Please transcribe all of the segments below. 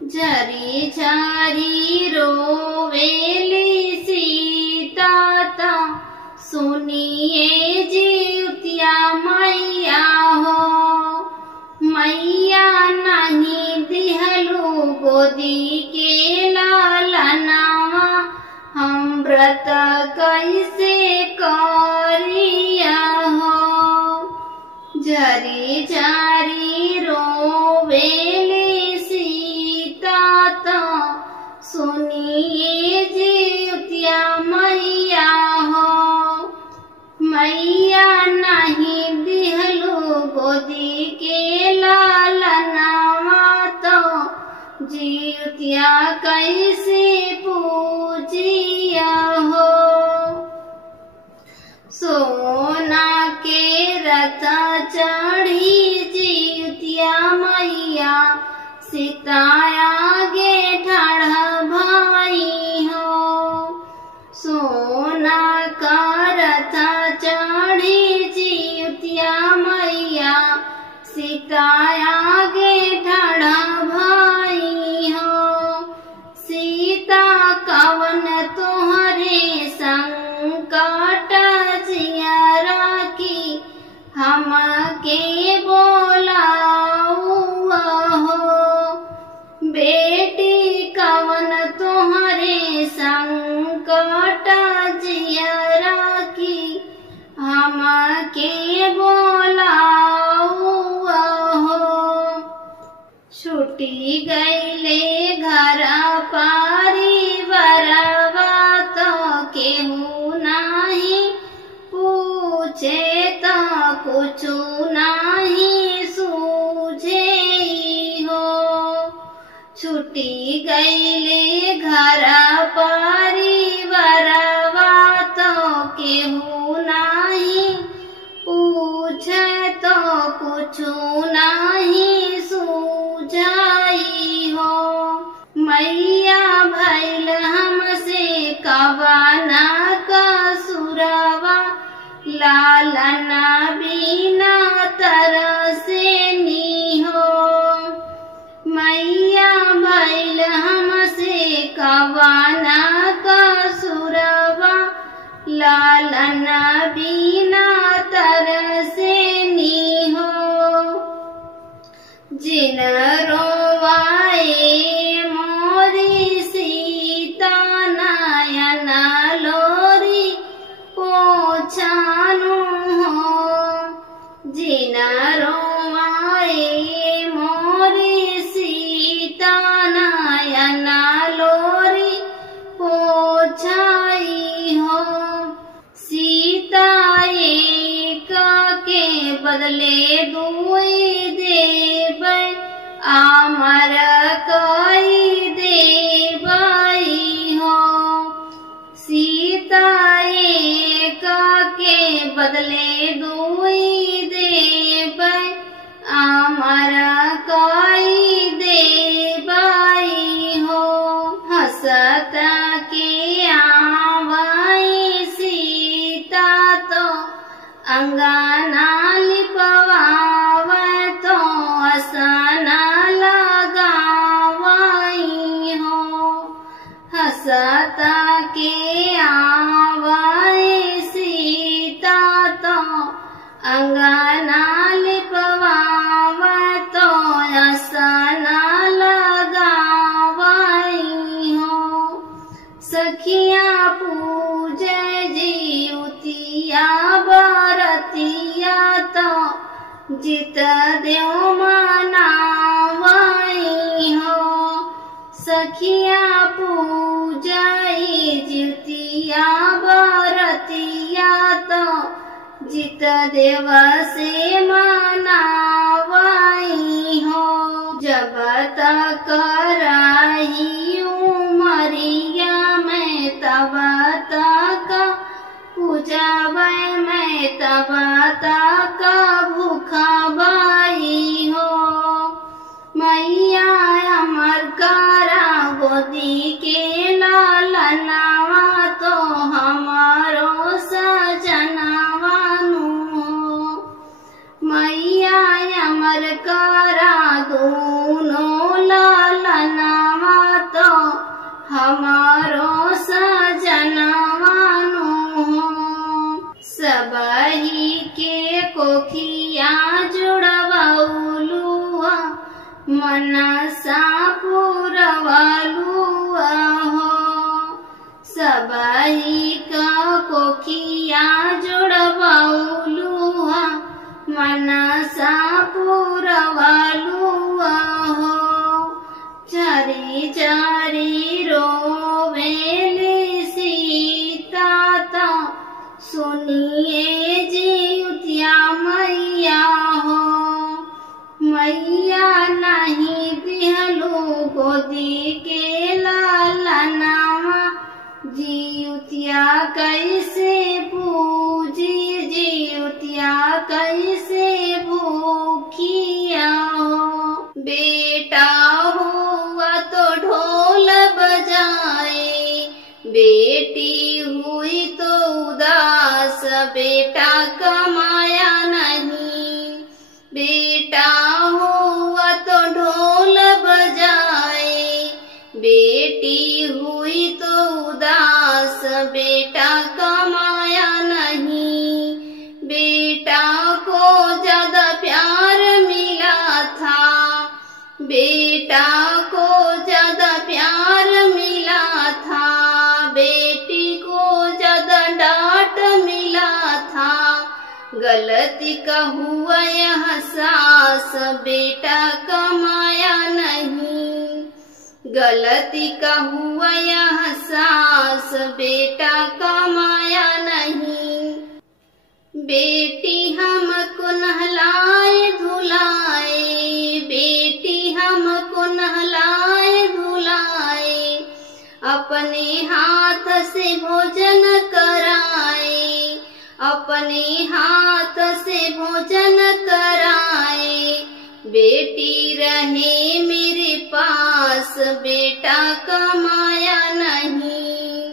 झरी झरी रोवेली सीता ता सुनिए जीवतिया मैया हो। मैया नहीं दिहलू गोदी के लालनावा हम व्रत कैसे करिया हो। झरी झरी रोवेली सीता ता सुनिए जीवतिया मैया हो। मैया नहीं दिहलू गोदी के लालनावा तो जीवतिया कैसे पूजिया हो। सोना के रथ चढ़ी जीवतिया मैया सीता आगे ठाढ़ भाई हो। सोना का रथ चढ़ी जीवतिया मैया सीता आगे ठाढ़ भाई हो। सीता कवन तोहरे संकट जियरा की हमके बोलाउआ हो। बेटी कवन तोहरे संकट जियरा की हमके बोलाउआ हो। छूटी गईले घर परिवारवा तो केहू नाही पूछे तो कुछु नाही सूझे हो। छूटी गईले घर परिवारवा तो केहू नाही पूछे तो कुछु नाही सूझाई हो। मैया भइल हमसे कवाना कसुरवा लालना बिना तरसेनी हो। मैया भइल हमसे कवाना कसुरवा लालना बिना तरसेनी हो। जिन रोवाए मोरी सीता नयन लोरी पोछानु हो। जिन रोवाए मोरी सीता नयन लोरी पोछाई हो। सीता एक के बदले दुई देबै अमर कई देबै हो। सीता एक के बदले दुई देबै अमर कई देबै हो। हसत के आवाई सीता तो अंगना लिपवावे तो असना लगावाई हो। हसत के आवाई सीता तो अंगना लिपवावे तो असना लगावाई हो। सखिया पूजे जीवतिया बरतिया तो जित देव मनावाई हो। सखिया पूजाई जीवतिया बरतिया तो जित देव से मनावाई हो। जब तक रही उमरिया में तब तक पूजाबै मैं तब तक भूखाबाई हो। मैया अमर करा गोदी के लालनावा तो हमारो सजनावा नु हो। मैया अमर करा दोनों लालना मनसा पुरवलुआ हो। सबही का कोखिया जोड़बौलुआ मनसा पुरवलुआ हो। चरी चरी रोवेली सीता ता सुनिए जीवतिया मैया हो। मैया नहीं दिहलू गोदी के लालनावा जीवतिया कैसे पूजी जीवतिया कैसे भूखिया हो। बेटा हुआ तो ढोल बजाए बेटी हुई तो उदास बेटा कमाया नहीं। बेटा हुआ तो ढोल बजाए बेटी हुई तो उदास बेटा कमाया नहीं। बेटा को ज्यादा प्यार मिला था बेटा को ज्यादा प्यार मिला था। बेटी को ज्यादा डांट मिला था। गलती का हुआ यह सास बेटा कमाया नहीं। गलती का हुआ यह सास बेटा कमाया नहीं। बेटी हमको नहलाए धुलाए बेटी हमको नहलाए धुलाए अपने हाथ से भोजन कराए अपने हाथ से भोजन कराए। बेटी रहे मेरे पास बेटा कमाया नहीं।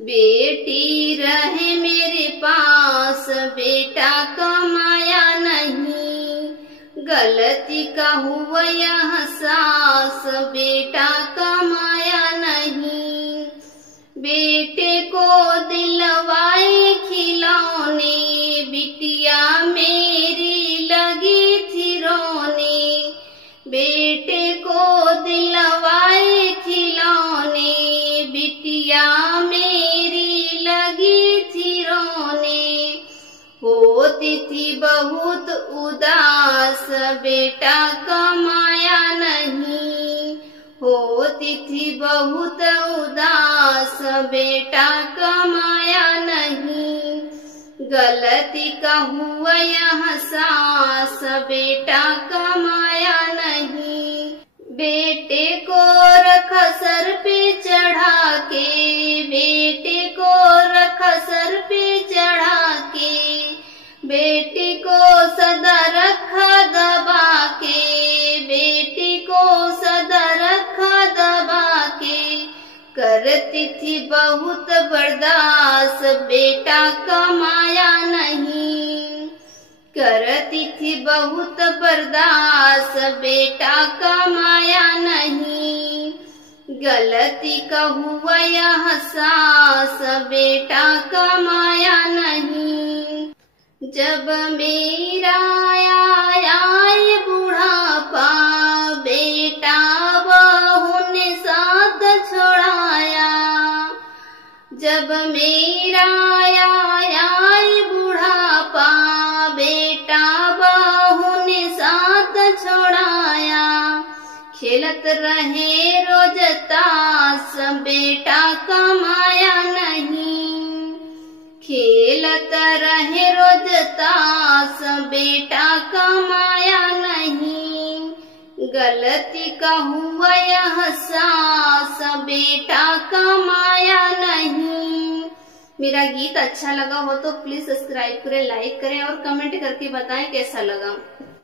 बेटी रहे मेरे पास बेटा कमाया नहीं। गलती का हुआ यह सास बेटा कमाया नहीं। बेटे को दिलवाए खिलौने बिटिया मेरी लगी थी रोने। बेटे को दिलवाए खिलौने बिटिया मेरी लगी थी रोने। होती थी बहुत उदास बेटा कमाया नहीं। होती थी बहुत उदास बेटा कमाया नहीं। गलती का हुआ यह सास बेटा कमाया नहीं। बेटे को रखा सर पे चढ़ा के बेटे को रखा सर पे चढ़ा के। बेटी को सदा रखा दबा के बेटी को सदा रखा दबा के। करती थी बहुत बर्दाश्त बेटा कमाया नहीं। करती थी बहुत बर्दाश्त बेटा कमाया नहीं। गलती का हुआ यह सास बेटा कमाया नहीं। जब मेरा आया बुढ़ापा बेटा बहू ने साथ छोड़ाया। जब मेरा आया बुढ़ापा बेटा बहू ने साथ छोड़ाया। खेलत रहे रोज ताश बेटा कमाया नहीं। खेलत रहे रोज ताश बेटा कमाया नहीं। गलती का हुआ यह सास बेटा कमाया नहीं। मेरा गीत अच्छा लगा हो तो प्लीज सब्सक्राइब करें, लाइक करें और कमेंट करके बताएं कैसा लगा।